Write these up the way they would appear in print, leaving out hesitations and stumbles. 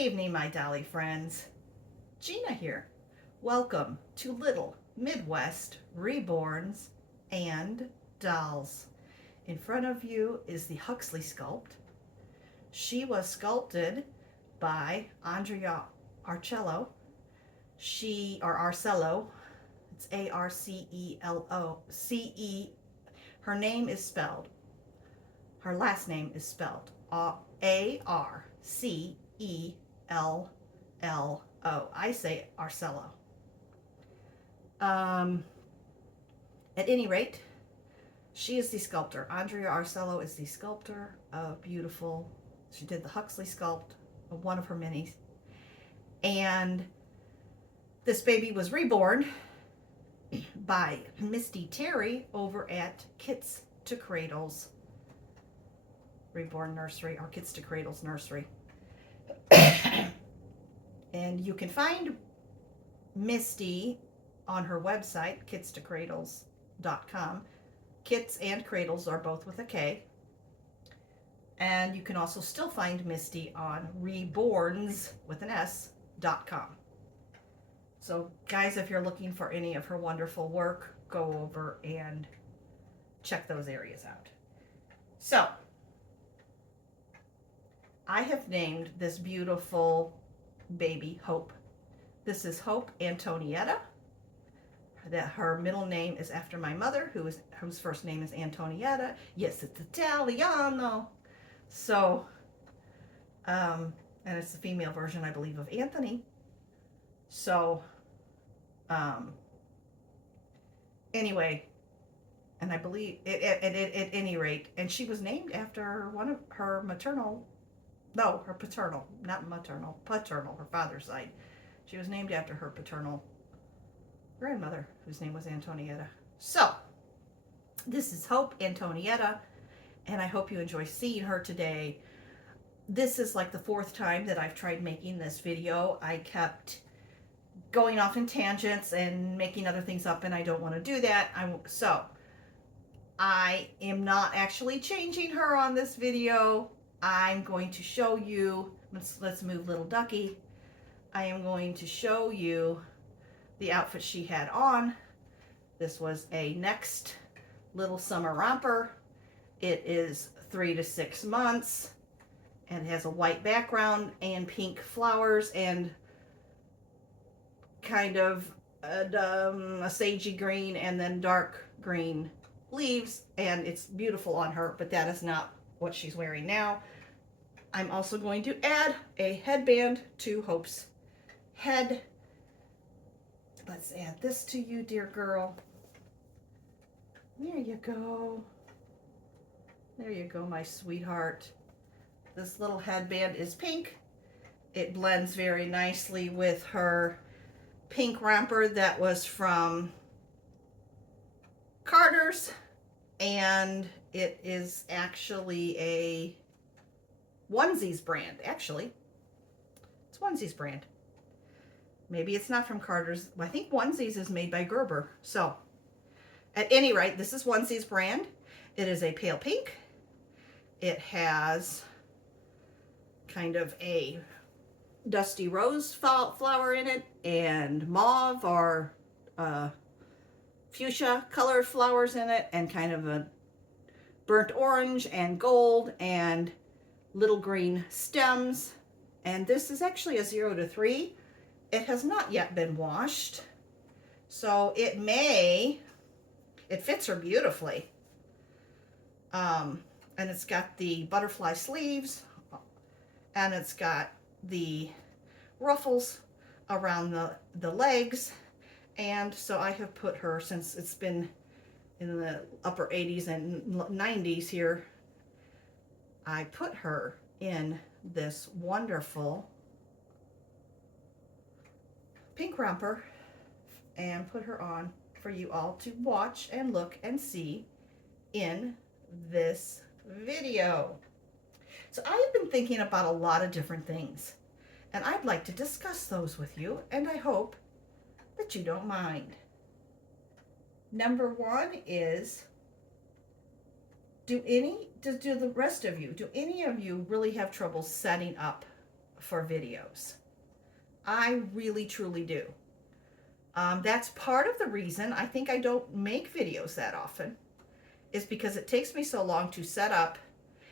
evening, my dolly friends. Gina here. Welcome to Little Midwest Reborns and Dolls. In front of you is the Huxley sculpt. She was sculpted by Andrea Arcello. Or Arcello. It's Arcello. Her name is spelled. Her last name is spelled Arcello. I say Arcello. At any rate, she is the sculptor. Andrea Arcello is the sculptor of beautiful. She did the Huxley sculpt, one of her minis. And this baby was reborn by Misty Terry over at Kits to Kradles Reborned Nursery, or Kits to Kradles Nursery. And you can find Misty on her website, kitstokradles.com. Kits and Kradles are both with a K. And you can also still find Misty on Reborns with an S.com. So guys, if you're looking for any of her wonderful work, go over and check those areas out. So I have named this beautiful baby Hope. This is Hope Antonietta. Her middle name is after my mother, whose first name is Antonietta. Yes, it's Italiano. So, and it's the female version, I believe, of Anthony. So, anyway, and I believe, at any rate, and she was named after one of her her paternal, not maternal, paternal, her father's side. She was named after her paternal grandmother, whose name was Antonietta. So, this is Hope Antonietta, and I hope you enjoy seeing her today. This is like the fourth time that I've tried making this video. I kept going off in tangents and making other things up, and I don't want to do that. So, I am not actually changing her on this video. I'm going to show you, let's move little ducky. I am going to show you the outfit she had on. This was a Next little summer romper. It is 3 to 6 months and it has a white background and pink flowers and kind of a sagey green and then dark green leaves, and it's beautiful on her, but that is not what she's wearing now. I'm also going to add a headband to Hope's head. Let's add this to you, dear girl. There you go. There you go, my sweetheart. This little headband is pink. It blends very nicely with her pink romper that was from Carter's, and it is actually a Onesies brand. Actually, it's Onesies brand. Maybe it's not from Carter's. I think Onesies is made by Gerber. So, at any rate, this is Onesies brand. It is a pale pink. It has kind of a dusty rose flower in it, and mauve or fuchsia colored flowers in it, and kind of a burnt orange and gold and little green stems. And this is actually a 0 to 3. It has not yet been washed, so it fits her beautifully. And it's got the butterfly sleeves, and it's got the ruffles around the legs. And so I have put her, since it's been in the upper 80s and 90s here, I put her in this wonderful pink romper and put her on for you all to watch and look and see in this video. So I have been thinking about a lot of different things, and I'd like to discuss those with you, and I hope that you don't mind. Number one is, do any of you really have trouble setting up for videos. I really truly do. That's part of the reason I think I don't make videos that often, is because it takes me so long to set up.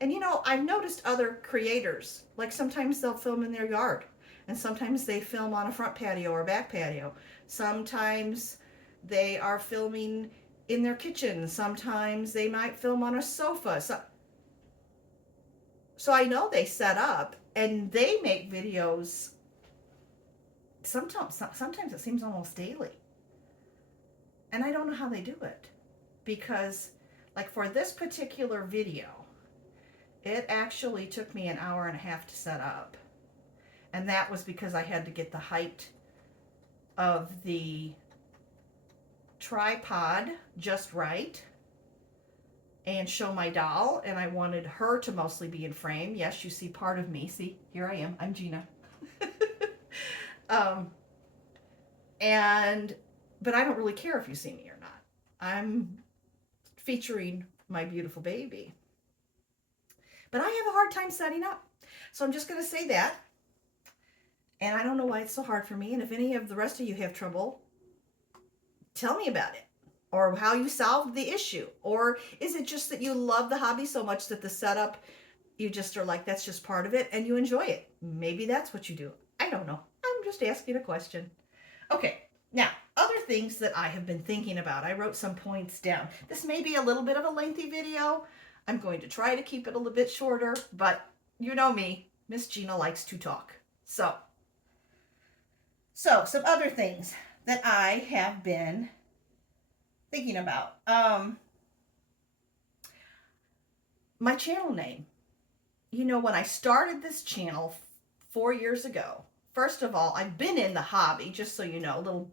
And I've noticed other creators, like sometimes they'll film in their yard, and sometimes they film on a front patio or back patio. Sometimes they are filming in their kitchen. Sometimes they might film on a sofa. So I know they set up and they make videos. Sometimes it seems almost daily. And I don't know how they do it, because like for this particular video, it actually took me an hour and a half to set up. And that was because I had to get the height of the tripod just right and show my doll. And I wanted her to mostly be in frame. Yes, you see part of me. See, here I am. I'm Gina. But I don't really care if you see me or not. I'm featuring my beautiful baby. But I have a hard time setting up. So I'm just going to say that. And I don't know why it's so hard for me. And if any of the rest of you have trouble, tell me about it, or how you solved the issue. Or is it just that you love the hobby so much that the setup, you just are like, that's just part of it and you enjoy it? Maybe that's what you do. I don't know. I'm just asking a question. Okay, now, other things that I have been thinking about. I wrote some points down. This may be a little bit of a lengthy video. I'm going to try to keep it a little bit shorter, but you know me, Miss Gina likes to talk. So some other things that I have been thinking about. My channel name. When I started this channel 4 years ago, first of all, I've been in the hobby, just so you know, a little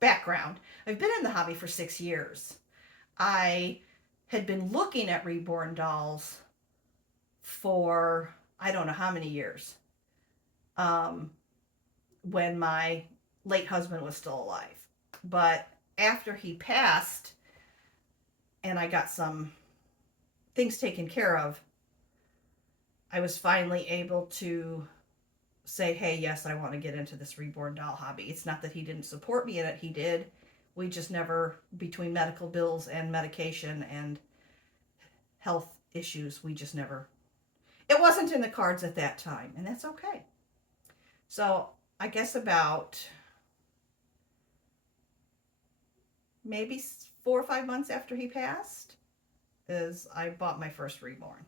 background. I've been in the hobby for 6 years. I had been looking at reborn dolls for I don't know how many years, when my late husband was still alive. But after he passed and I got some things taken care of, I was finally able to say, hey, yes, I want to get into this reborn doll hobby. It's not that he didn't support me in it. He did. We just never, between medical bills and medication and health issues, we just never, it wasn't in the cards at that time, and that's okay. So I guess about maybe 4 or 5 months after he passed is I bought my first reborn.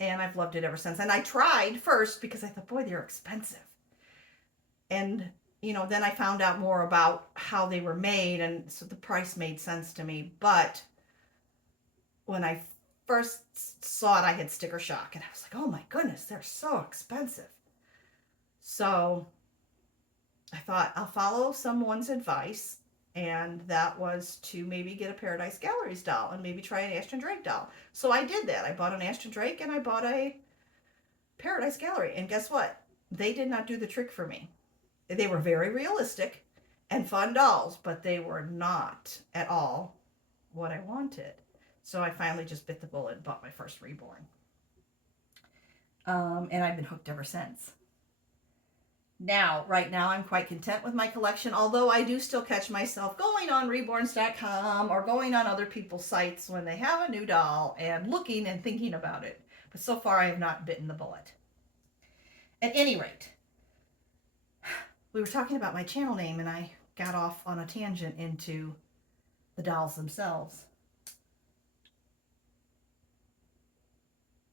And I've loved it ever since. And I tried first because I thought, boy, they're expensive. And, then I found out more about how they were made, and so the price made sense to me. But when I first saw it, I had sticker shock. And I was like, oh my goodness, they're so expensive. So I thought I'll follow someone's advice. And that was to maybe get a Paradise Galleries doll and maybe try an Ashton Drake doll. So I did that. I bought an Ashton Drake and I bought a Paradise Gallery. And guess what? They did not do the trick for me. They were very realistic and fun dolls, but they were not at all what I wanted. So I finally just bit the bullet and bought my first reborn. And I've been hooked ever since. Right now, I'm quite content with my collection, although I do still catch myself going on reborns.com or going on other people's sites when they have a new doll and looking and thinking about it. But so far, I have not bitten the bullet. At any rate, we were talking about my channel name, and I got off on a tangent into the dolls themselves.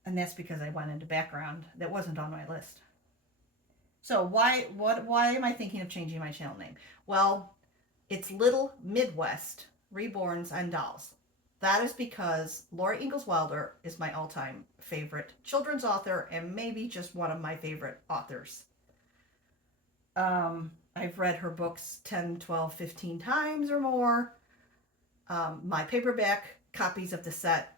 And that's because I went into background that wasn't on my list. So why am I thinking of changing my channel name? Well, it's Little Midwest Reborns and Dolls. That is because Laura Ingalls Wilder is my all-time favorite children's author and maybe just one of my favorite authors. I've read her books 10, 12, 15 times or more. My paperback copies of the set,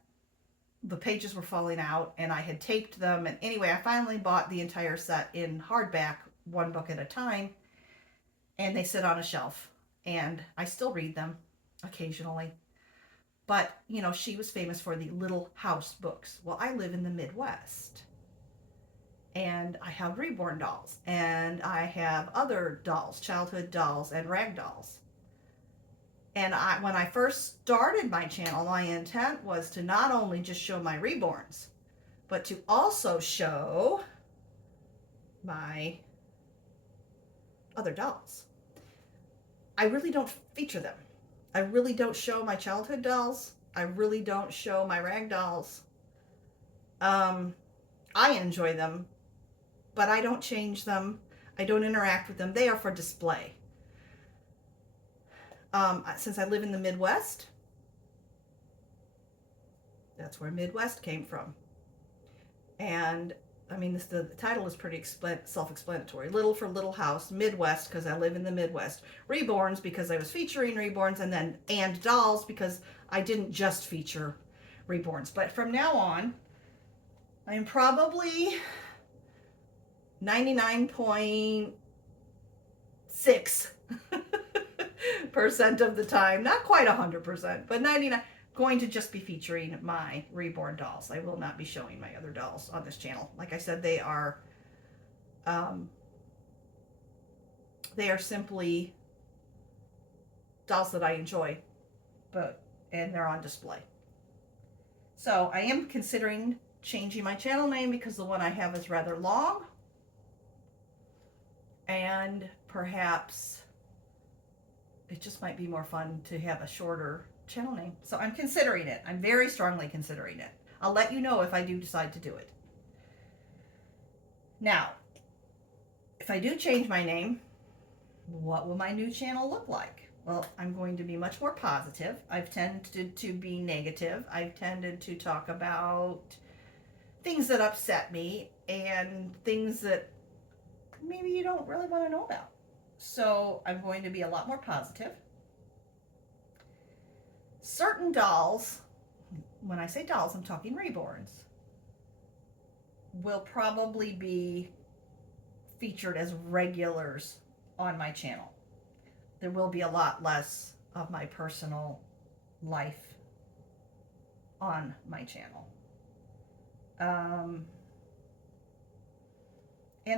the pages were falling out and I had taped them. And anyway, I finally bought the entire set in hardback, one book at a time. And they sit on a shelf. And I still read them occasionally. But, she was famous for the Little House books. Well, I live in the Midwest. And I have Reborn dolls, and I have other dolls, childhood dolls and rag dolls. And when I first started my channel, my intent was to not only just show my Reborns, but to also show my other dolls. I really don't feature them. I really don't show my childhood dolls. I really don't show my rag dolls. I enjoy them, but I don't change them. I don't interact with them. They are for display. Since I live in the Midwest, that's where Midwest came from. And I mean, the title is pretty self-explanatory. Little for Little House, Midwest, because I live in the Midwest. Reborns, because I was featuring Reborns, and dolls, because I didn't just feature Reborns. But from now on, I am probably 99.6% of the time, not quite 100%, but 99, going to just be featuring my Reborn dolls. I will not be showing my other dolls on this channel. Like I said, they are simply dolls that I enjoy, and they're on display. So I am considering changing my channel name because the one I have is rather long, and perhaps it just might be more fun to have a shorter channel name. So I'm considering it. I'm very strongly considering it. I'll let you know if I do decide to do it. Now, if I do change my name, what will my new channel look like? Well, I'm going to be much more positive. I've tended to be negative. I've tended to talk about things that upset me and things that maybe you don't really want to know about. So I'm going to be a lot more positive. Certain dolls, when I say dolls, I'm talking Reborns, will probably be featured as regulars on my channel. There will be a lot less of my personal life on my channel. And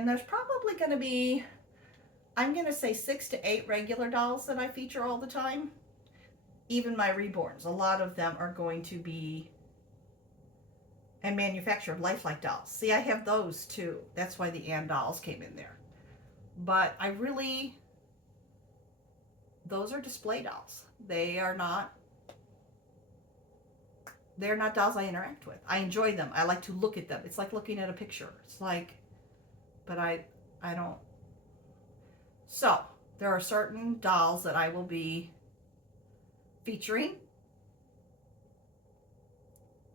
there's probably going to be, I'm going to say 6 to 8 regular dolls that I feature all the time. Even my Reborns, a lot of them are going to be and manufactured lifelike dolls. See, I have those too. That's why the and dolls came in there. But I really, those are display dolls. They're not dolls I interact with. I enjoy them. I like to look at them. It's like looking at a picture. It's like, but I don't. So there are certain dolls that I will be featuring.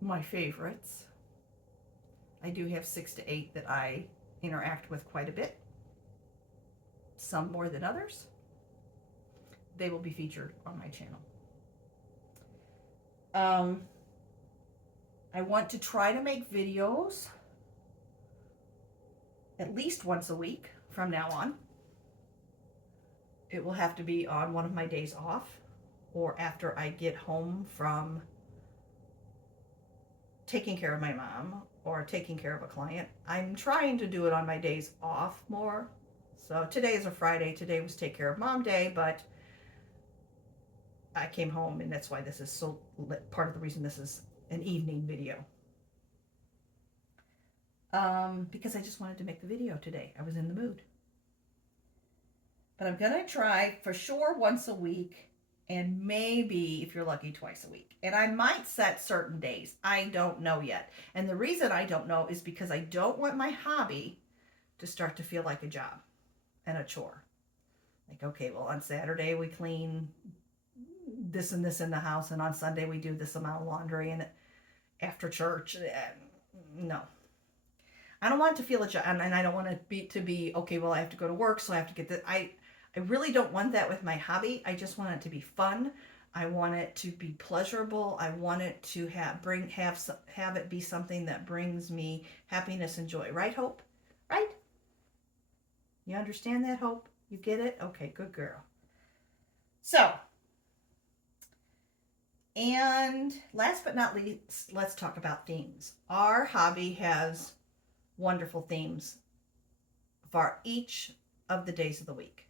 My favorites. I do have 6 to 8 that I interact with quite a bit. Some more than others. They will be featured on my channel. I want to try to make videos at least once a week from now on. It will have to be on one of my days off or after I get home from taking care of my mom or taking care of a client. I'm trying to do it on my days off more. So today is a Friday. Today was Take Care of Mom Day, but I came home, and that's why this is so part of the reason this is an evening video. Because I just wanted to make the video today. I was in the mood. But I'm going to try for sure once a week, and maybe, if you're lucky, twice a week. And I might set certain days. I don't know yet. And the reason I don't know is because I don't want my hobby to start to feel like a job and a chore. Like, okay, well, on Saturday we clean this and this in the house, and on Sunday we do this amount of laundry, and after church, no. I don't want it to feel a job, and I don't want it to be, okay, well, I have to go to work, so I have to get this. I really don't want that with my hobby. I just want it to be fun. I want it to be pleasurable. I want it to have it be something that brings me happiness and joy. Right, Hope? Right? You understand that, Hope? You get it? Okay, good girl. So, and last but not least, let's talk about themes. Our hobby has wonderful themes for each of the days of the week.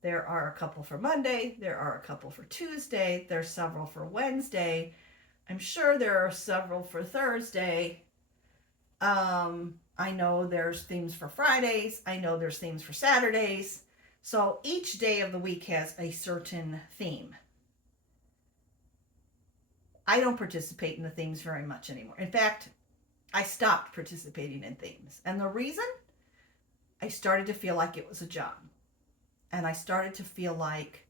There are a couple for Monday, there are a couple for Tuesday, there's several for Wednesday. I'm sure there are several for Thursday. I know there's themes for Fridays. I know there's themes for Saturdays. So each day of the week has a certain theme. I don't participate in the themes very much anymore. In fact, I stopped participating in themes. And the reason? I started to feel like it was a job. And I started to feel like,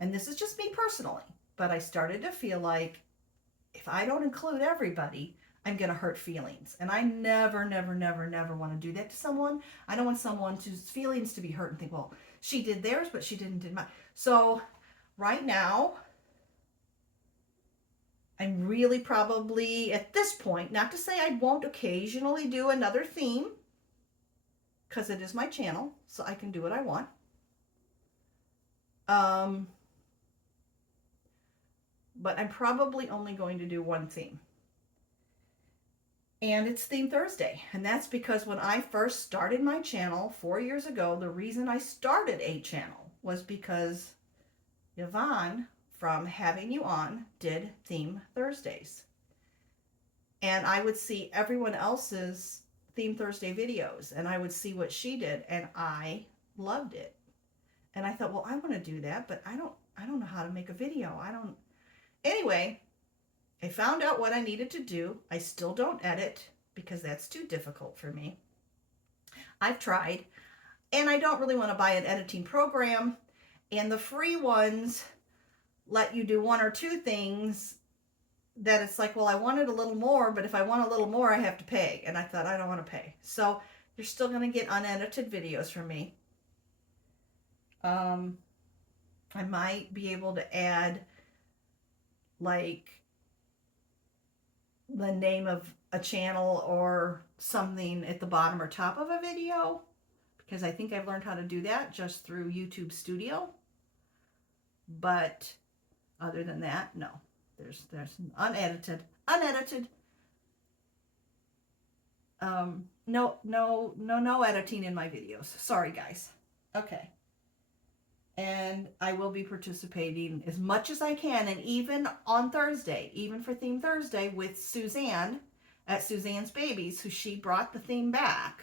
and this is just me personally, but I started to feel like if I don't include everybody, I'm going to hurt feelings. And I never, never, never, never want to do that to someone. I don't want someone's feelings to be hurt and think, well, she did theirs, but she didn't do mine. So right now, I'm really probably at this point, not to say I won't occasionally do another theme, because it is my channel, so I can do what I want. But I'm probably only going to do one theme. And it's Theme Thursday. And that's because when I first started my channel 4 years ago, the reason I started a channel was because Yvonne from Having You On did Theme Thursdays. And I would see everyone else's Theme Thursday videos and I would see what she did and I loved it. And I thought, well, I want to do that, but I don't know how to make a video. Anyway, I found out what I needed to do. I still don't edit because that's too difficult for me. I've tried, and I don't really want to buy an editing program. And the free ones let you do one or two things that it's like, well, I wanted a little more, but if I want a little more, I have to pay. And I thought, I don't want to pay. So you're still going to get unedited videos from me. I might be able to add like the name of a channel or something at the bottom or top of a video, because I think I've learned how to do that just through YouTube Studio. But other than that, no. There's unedited. No editing in my videos. Sorry, guys. Okay. And I will be participating as much as I can, and even on Thursday, even for Theme Thursday, with Suzanne at Suzanne's Babies, who she brought the theme back.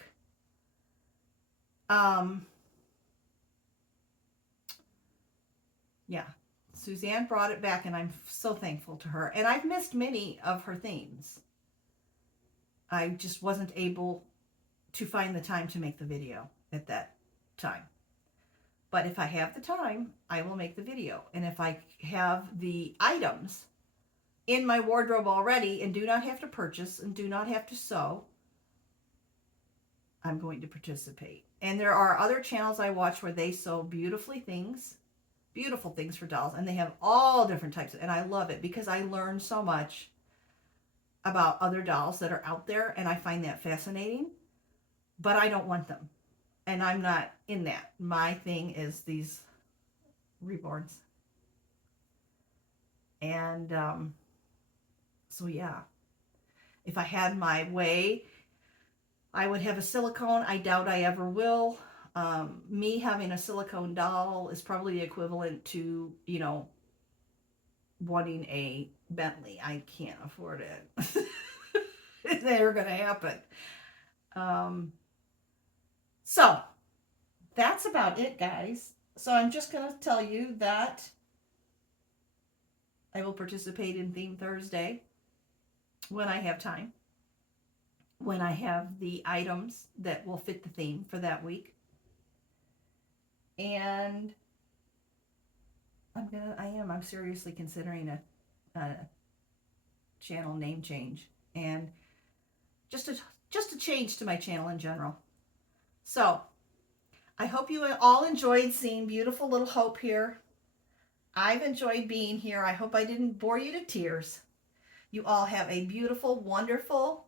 Yeah, Suzanne brought it back, and I'm so thankful to her. And I've missed many of her themes. I just wasn't able to find the time to make the video at that time. But if I have the time, I will make the video. And if I have the items in my wardrobe already and do not have to purchase and do not have to sew, I'm going to participate. And there are other channels I watch where they sew beautiful things for dolls. And they have all different types. And I love it because I learn so much about other dolls that are out there. And I find that fascinating. But I don't want them. And I'm not in that. My thing is these Reborns. And so yeah, if I had my way, I would have a silicone. I doubt I ever will. Me having a silicone doll is probably the equivalent to, wanting a Bentley. I can't afford it. It's never going to happen. So that's about it, guys. So I'm just going to tell you that I will participate in Theme Thursday when I have time, when I have the items that will fit the theme for that week. And I'm seriously considering a channel name change and just a change to my channel in general. So, I hope you all enjoyed seeing beautiful little Hope here. I've enjoyed being here. I hope I didn't bore you to tears. You all have a beautiful, wonderful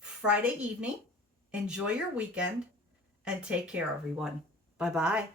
Friday evening. Enjoy your weekend and take care, everyone. Bye-bye.